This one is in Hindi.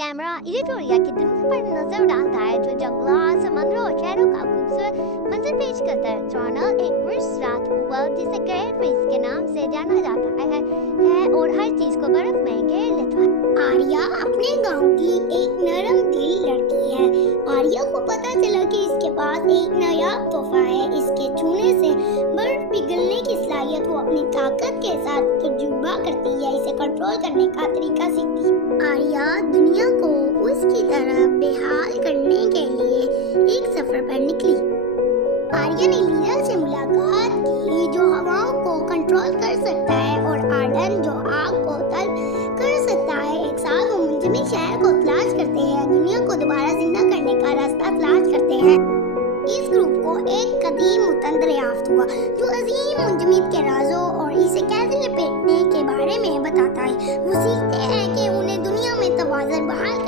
कैमरा इरिटोरिया की दुनिया पर नजर डालता है, जो जंगलात, समंदरों और शहरों का खूबसूरत मंजर पेश करता है। टॉर्नल एक विश्रांत वर्ल्ड जिसे ग्रेट फेस के नाम से जाना जाता है और हर चीज को बर्फ में घेर लेता है। आर्या अपने गांव की एक नरम दिल लड़की है। आर्या को पता चला कि इसके पास एक नायाब तोहफा है। इसके छूने से बर्फ पिघलने की सलाहियत वो अपनी ताकत के साथ तजुर्बा करती है, इसे कंट्रोल करने का तरीका सीखती है। आर्या दुनिया को उसकी तरफ बेहाल करने के लिए एक सफर पर निकली। आर्या ने लीला से मुलाकात की, जो हवाओं को कंट्रोल कर सकता है, और आर्डन, जो आग को तलब कर सकता है। एक साथ वो मुंजमी शहर को तलाश करते हैं, दुनिया को दोबारा जिंदा करने का रास्ता तलाश करते हैं। इस ग्रुप को एक कदीम मुतन दरियाफ्त हुआ, जो अजीम मुंजमिद के राजों और इसे कैसे लपेटने के बारे में बताता है। वो सीखते हैं कि उन्हें दुनिया में तवाज़ुन बहाल